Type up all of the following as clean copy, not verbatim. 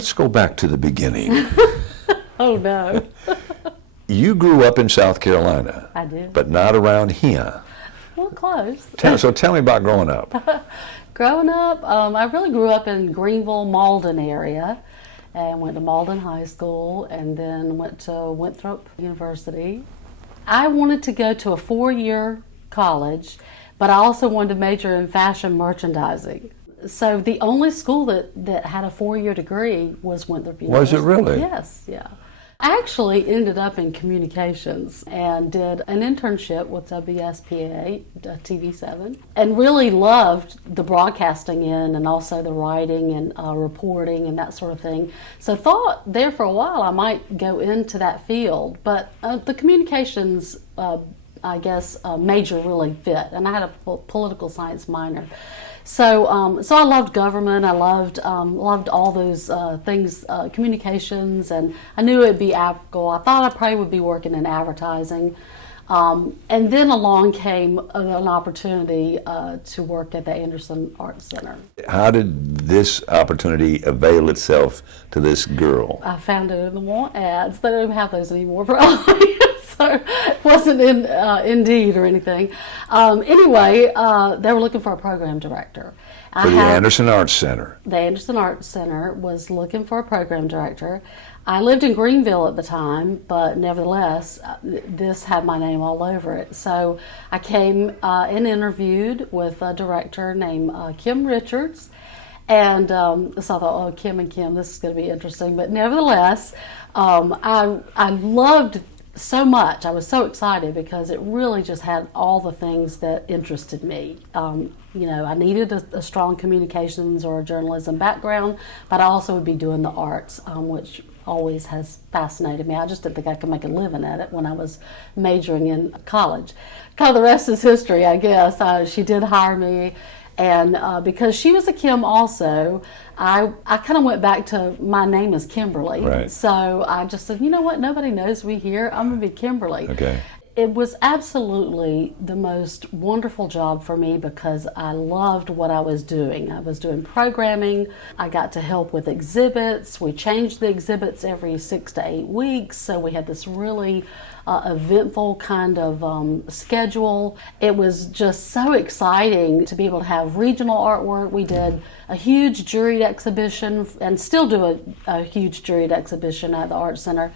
Let's go back to the beginning. Oh, no. You grew up in South Carolina. I did. But not around here. Well, close. So tell me about growing up. Growing up, I really grew up in Greenville, Malden area, and went to Malden High School, and then went to Winthrop University. I wanted to go to a 4-year college, but I also wanted to major in fashion merchandising. So the only school that had a 4-year degree was Winthrop University. Was it really? Yes, yeah. I actually ended up in communications and did an internship with WSPA, TV7, and really loved the broadcasting end and also the writing and reporting and that sort of thing. So thought there for a while I might go into that field, but the communications major really fit, and I had a political science minor. So I loved government. I loved all those things, communications, and I knew it'd be applicable. I thought I probably would be working in advertising, and then along came an opportunity to work at the Anderson Arts Center. How did this opportunity avail itself to this girl? I found it in the want ads. They don't have those anymore, probably. So it wasn't in Indeed or anything. Anyway, they were looking for a program director. For the Anderson Arts Center. The Anderson Arts Center was looking for a program director. I lived in Greenville at the time, but nevertheless, this had my name all over it. So I came and interviewed with a director named Kim Richards. And so I thought, oh, Kim and Kim, this is going to be interesting. But nevertheless, I loved so much. I was so excited because it really just had all the things that interested me. I needed a strong communications or journalism background, but I also would be doing the arts, which always has fascinated me. I just didn't think I could make a living at it when I was majoring in college. Kind of the rest is history, I guess. She did hire me, and because she was a Kim also, I kind of went back to my name is Kimberly. Right. So I just said, you know what, nobody knows me here. I'm going to be Kimberly. Okay. It was absolutely the most wonderful job for me because I loved what I was doing. I was doing programming. I got to help with exhibits. We changed the exhibits every 6 to 8 weeks, so we had this really eventful kind of schedule. It was just so exciting to be able to have regional artwork. We did a huge juried exhibition and still do a huge juried exhibition at the Arts Center.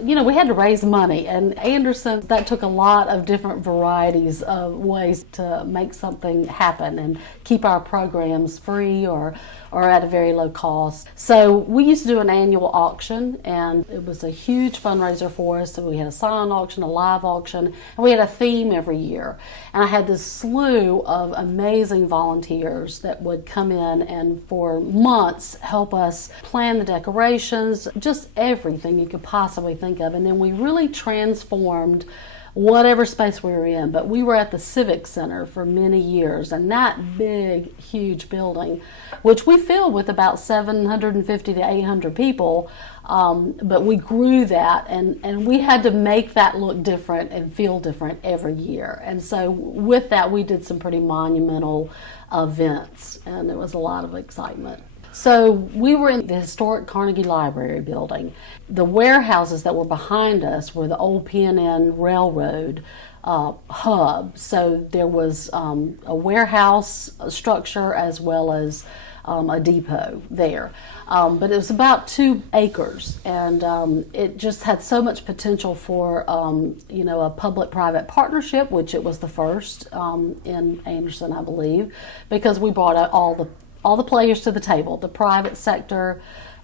We had to raise money, and Anderson, that took a lot of different varieties of ways to make something happen and keep our programs free or at a very low cost. So we used to do an annual auction, and it was a huge fundraiser for us. So we had a silent auction, a live auction, and we had a theme every year. And I had this slew of amazing volunteers that would come in and for months help us plan the decorations, just everything you could possibly think of. And then we really transformed whatever space we were in. But we were at the Civic Center for many years, and that big, huge building, which we filled with about 750 to 800 people, but we grew that, and we had to make that look different and feel different every year. And so with that, we did some pretty monumental events, and there was a lot of excitement. So we were in the historic Carnegie Library building. The warehouses that were behind us were the old PNN Railroad hub. So there was a warehouse structure as well as a depot there. But it was about 2 acres, and it just had so much potential for a public-private partnership, which it was the first in Anderson, I believe, because we brought out all the players to the table, the private sector,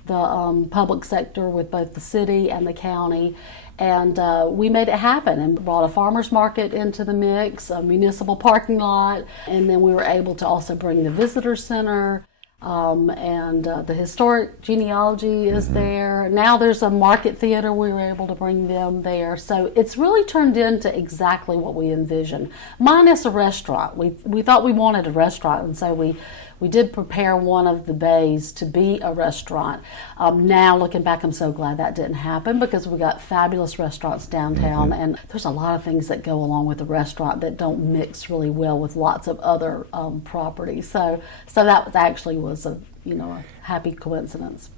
the public sector with both the city and the county, and we made it happen and brought a farmer's market into the mix, a municipal parking lot, and then we were able to also bring the visitor center, and the historic genealogy is there. Now there's a market theater. We were able to bring them there. So it's really turned into exactly what we envisioned, minus a restaurant. We thought we wanted a restaurant, and so we did prepare one of the bays to be a restaurant. Now looking back, I'm so glad that didn't happen because we got fabulous restaurants downtown, and there's a lot of things that go along with a restaurant that don't mix really well with lots of other properties. So that actually was a happy coincidence.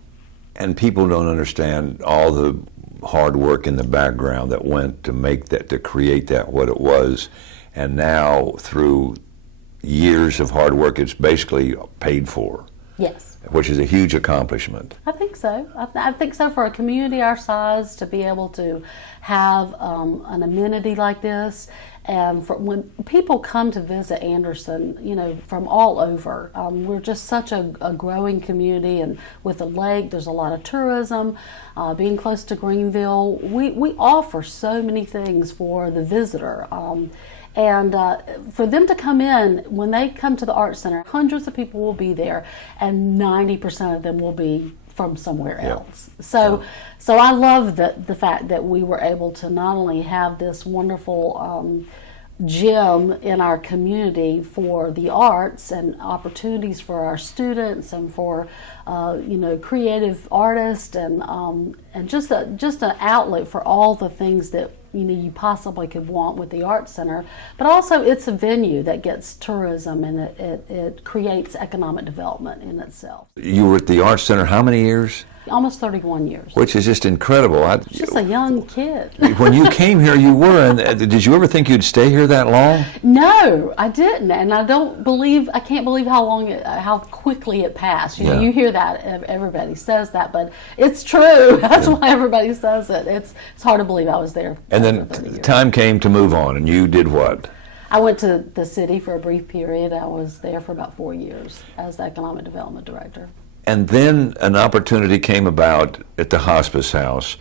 And people don't understand all the hard work in the background that went to make that, to create that what it was. And now, through years of hard work, it's basically paid for. Yes. Which is a huge accomplishment. I think so. I think so for a community our size to be able to have an amenity like this. And for when people come to visit Anderson, you know, from all over, we're just such a growing community, and with the lake, there's a lot of tourism. Being close to Greenville, we offer so many things for the visitor. And for them to come in, when they come to the Art Center, hundreds of people will be there, and 90% of them will be from somewhere else. So I love the fact that we were able to not only have this wonderful gym in our community for the arts and opportunities for our students and for creative artists and just an outlet for all the things that you possibly could want with the Art Center, but also it's a venue that gets tourism, and it creates economic development in itself. You were at the Art Center how many years? Almost 31 years. Which is just incredible. Just a young kid. When you came here, you were, and did you ever think you'd stay here that long? No, I didn't, and I can't believe how quickly it passed. You hear that, everybody says that, but it's true. That's why everybody says it. It's hard to believe I was there. And then time came to move on, and you did what? I went to the city for a brief period. I was there for about 4 years as the economic development director. And then an opportunity came about at the Hospice House.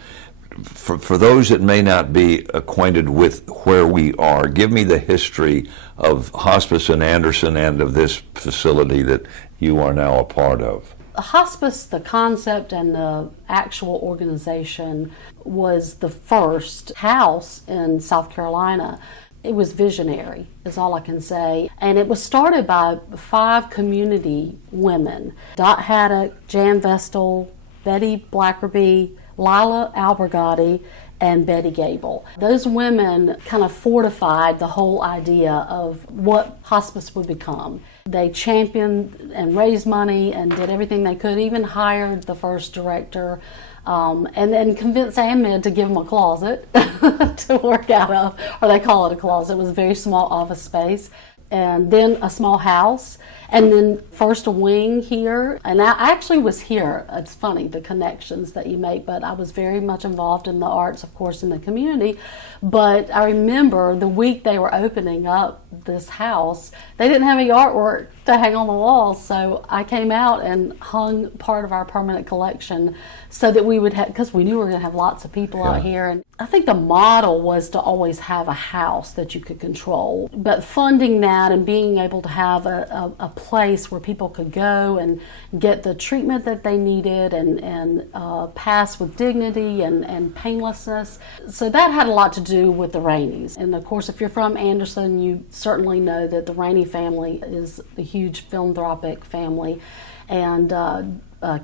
For those that may not be acquainted with where we are, give me the history of Hospice in Anderson and of this facility that you are now a part of. Hospice, the concept and the actual organization, was the first house in South Carolina. It was visionary, is all I can say. And it was started by 5 community women: Dot Haddock, Jan Vestal, Betty Blackerby, Lila Albergotti, and Betty Gable. Those women kind of fortified the whole idea of what hospice would become. They championed and raised money and did everything they could, even hired the first director, and then convinced AMED to give them a closet to work out of, or they call it a closet. It was a very small office space, and then a small house, and then first a wing here. And I actually was here. It's funny, the connections that you make, but I was very much involved in the arts, of course, in the community. But I remember the week they were opening up this house, they didn't have any artwork to hang on the walls, so I came out and hung part of our permanent collection so that we would have, because we knew we were going to have lots of people out here. And I think the model was to always have a house that you could control, but funding that and being able to have a place where people could go and get the treatment that they needed and pass with dignity and painlessness. So that had a lot to do with the Rainies. And of course, if you're from Anderson, you certainly know that the Rainey family is a huge philanthropic family. And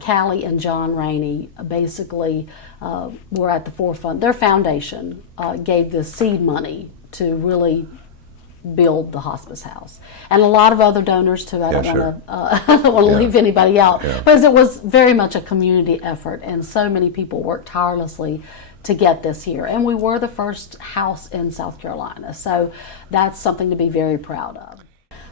Callie and John Rainey basically were at the forefront. Their foundation gave the seed money to really build the hospice house, and a lot of other donors too. I don't want to leave anybody out, because it was very much a community effort, and so many people worked tirelessly to get this here. And we were the first house in South Carolina, so that's something to be very proud of.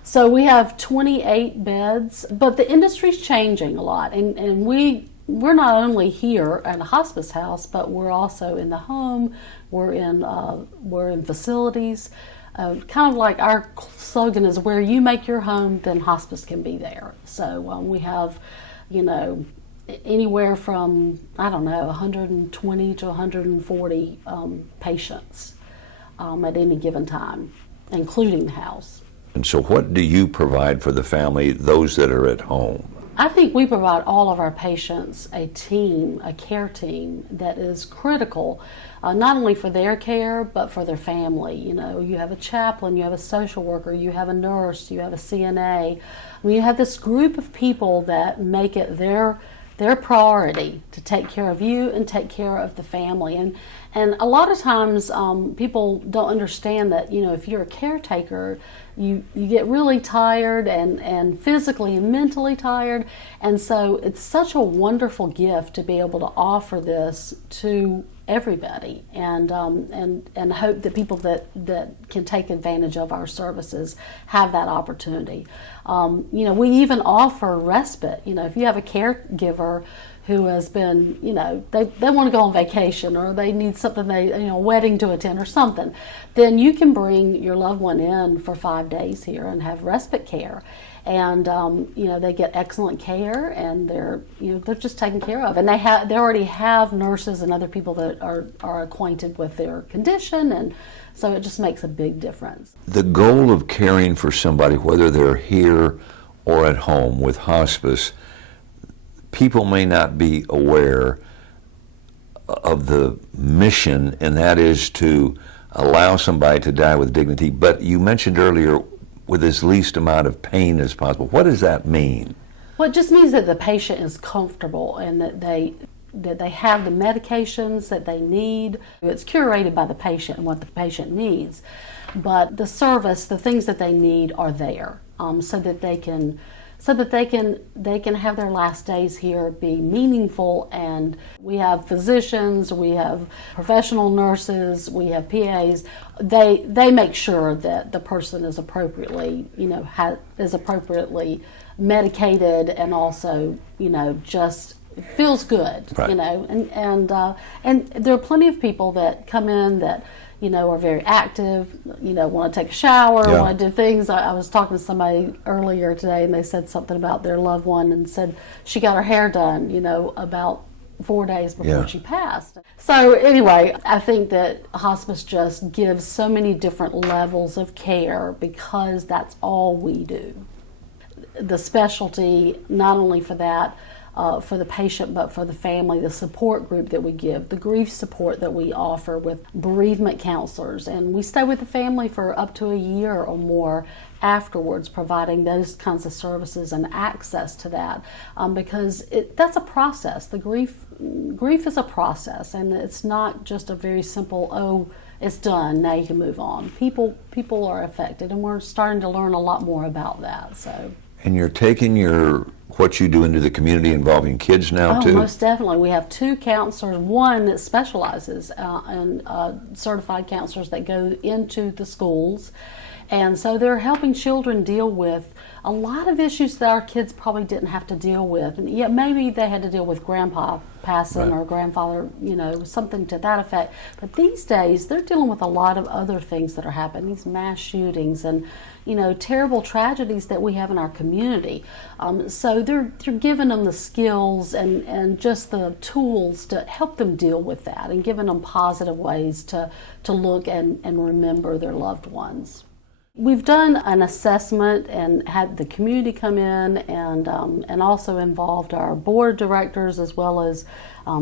So we have 28 beds, but the industry's changing a lot, and we're not only here at a hospice house, but we're also in the home. We're in facilities. Kind of like our slogan is, where you make your home, then hospice can be there. So we have, anywhere from, 120 to 140 patients at any given time, including the house. And so what do you provide for the family, those that are at home? I think we provide all of our patients a care team that is critical, not only for their care, but for their family. You have a chaplain, you have a social worker, you have a nurse, you have a CNA. You have this group of people that make it their priority to take care of you and take care of the family. And a lot of times people don't understand that, if you're a caretaker, you get really tired and physically and mentally tired. And so it's such a wonderful gift to be able to offer this to everybody, and hope that people that can take advantage of our services have that opportunity. We even offer respite. If you have a caregiver who has been, they want to go on vacation, or they need something, a wedding to attend or something, then you can bring your loved one in for 5 days here and have respite care. And they get excellent care, and they're just taken care of, and they already have nurses and other people that are acquainted with their condition, and so it just makes a big difference. The goal of caring for somebody, whether they're here or at home with hospice, people may not be aware of the mission, and that is to allow somebody to die with dignity. But you mentioned earlier, with as least amount of pain as possible. What does that mean? Well, it just means that the patient is comfortable and that they have the medications that they need. It's curated by the patient and what the patient needs, but the service, the things that they need, are there, so that they can have their last days here be meaningful. And we have physicians, we have professional nurses, we have PAs. They make sure that the person is appropriately, is appropriately medicated, and also, just feels good, right. And there are plenty of people that come in that are very active, want to take a shower, Yeah. want to do things. I was talking to somebody earlier today, and they said something about their loved one, and said she got her hair done, about 4 days before Yeah. she passed. So anyway, I think that hospice just gives so many different levels of care because that's all we do. The specialty, not only for that, for the patient, but for the family, the support group that we give, the grief support that we offer with bereavement counselors, and we stay with the family for up to a year or more afterwards, providing those kinds of services and access to that, because that's a process. The grief is a process, and it's not just a very simple, it's done, now you can move on. People are affected, and we're starting to learn a lot more about that. So. And you're taking what you do into the community involving kids now, too? Oh, most definitely. We have 2 counselors, one that specializes in certified counselors that go into the schools. And so they're helping children deal with a lot of issues that our kids probably didn't have to deal with. And yet maybe they had to deal with grandpa passing, right. or grandfather, something to that effect. But these days, they're dealing with a lot of other things that are happening, these mass shootings and, terrible tragedies that we have in our community. So they're giving them the skills and just the tools to help them deal with that, and giving them positive ways to look and remember their loved ones. We've done an assessment and had the community come in, and also involved our board directors as well as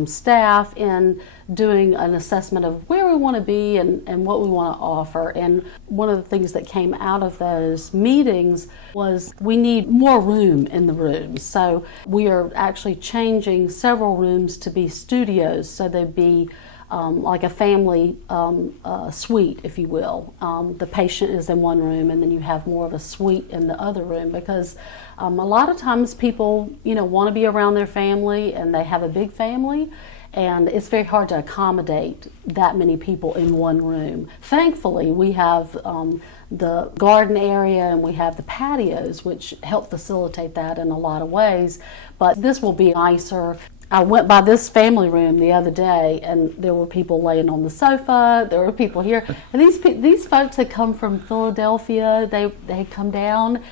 staff in doing an assessment of where we want to be and what we want to offer. And one of the things that came out of those meetings was we need more room in the rooms. So we are actually changing several rooms to be studios, so they'd be like a family suite, if you will. The patient is in one room, and then you have more of a suite in the other room, because a lot of times people, want to be around their family, and they have a big family, and it's very hard to accommodate that many people in one room. Thankfully, we have the garden area, and we have the patios, which help facilitate that in a lot of ways, but this will be nicer. I went by this family room the other day, and there were people laying on the sofa. There were people here, and these folks had come from Philadelphia. They had come down.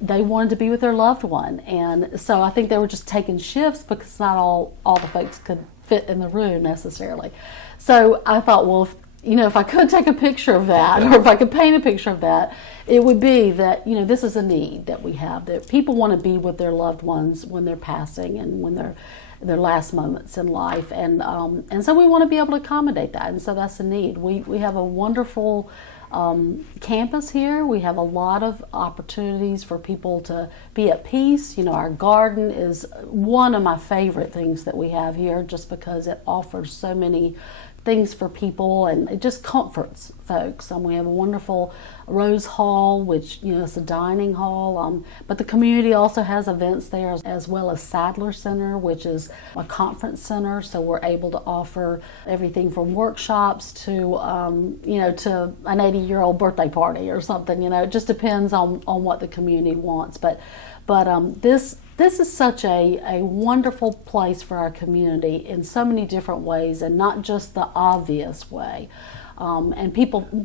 They wanted to be with their loved one, and so I think they were just taking shifts because not all the folks could fit in the room necessarily. So I thought, well, if I could take a picture of that, or if I could paint a picture of that, it would be that this is a need that we have, that people want to be with their loved ones when they're passing and when they're their last moments in life, and so we want to be able to accommodate that, and so that's a need. We have a wonderful campus here. We have a lot of opportunities for people to be at peace. Our garden is one of my favorite things that we have here, just because it offers so many things for people, and it just comforts folks. We have a wonderful Rose Hall, which, you know, it's a dining hall, but the community also has events there, as well as Sadler Center, which is a conference center. So we're able to offer everything from workshops to, you know, to an 80-year-old birthday party or something. You know, it just depends on what the community wants. But this is such a wonderful place for our community in so many different ways, and not just the obvious way. And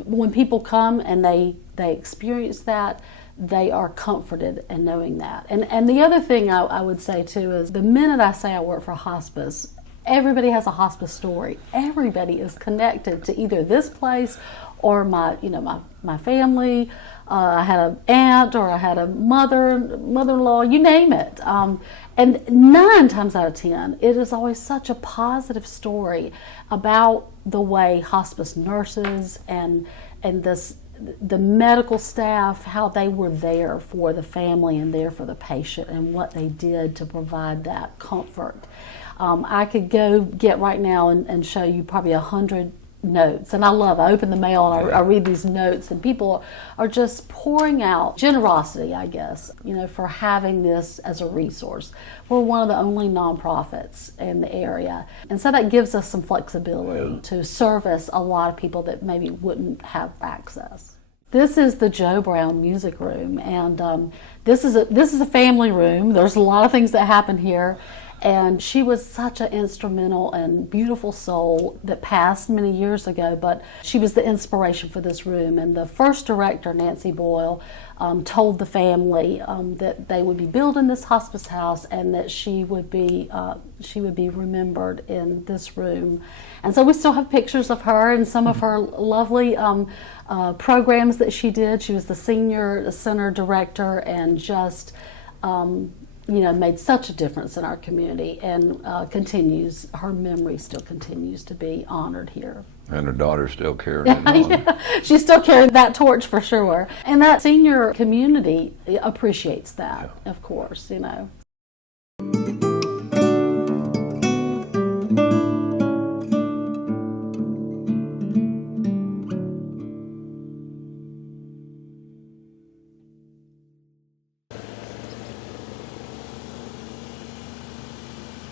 when people come and they experience that, they are comforted in knowing that. And the other thing I would say too is, the minute I say I work for hospice, everybody has a hospice story. Everybody is connected to either this place or my family. I had an aunt, or I had a mother-in-law, you name it. And 9 times out of 10, it is always such a positive story about the way hospice nurses and the medical staff, how they were there for the family and there for the patient, and what they did to provide that comfort. I could go get right now and show you probably 100 notes, and I open the mail and I read these notes, and people are just pouring out generosity, I guess, you know, for having this as a resource. We're one of the only nonprofits in the area, and so that gives us some flexibility to service a lot of people that maybe wouldn't have access. This is the Joe Brown Music Room, and this is a family room. There's a lot of things that happen here. And she was such an instrumental and beautiful soul that passed many years ago, but she was the inspiration for this room. And the first director, Nancy Boyle, told the family that they would be building this hospice house, and that she would be remembered in this room. And so we still have pictures of her and some of her lovely programs that she did. She was the senior center director, and just made such a difference in our community, and her memory still continues to be honored here. And her daughter still carrying it on. Yeah, she's still carrying that torch for sure. And that senior community appreciates that, of course, you know.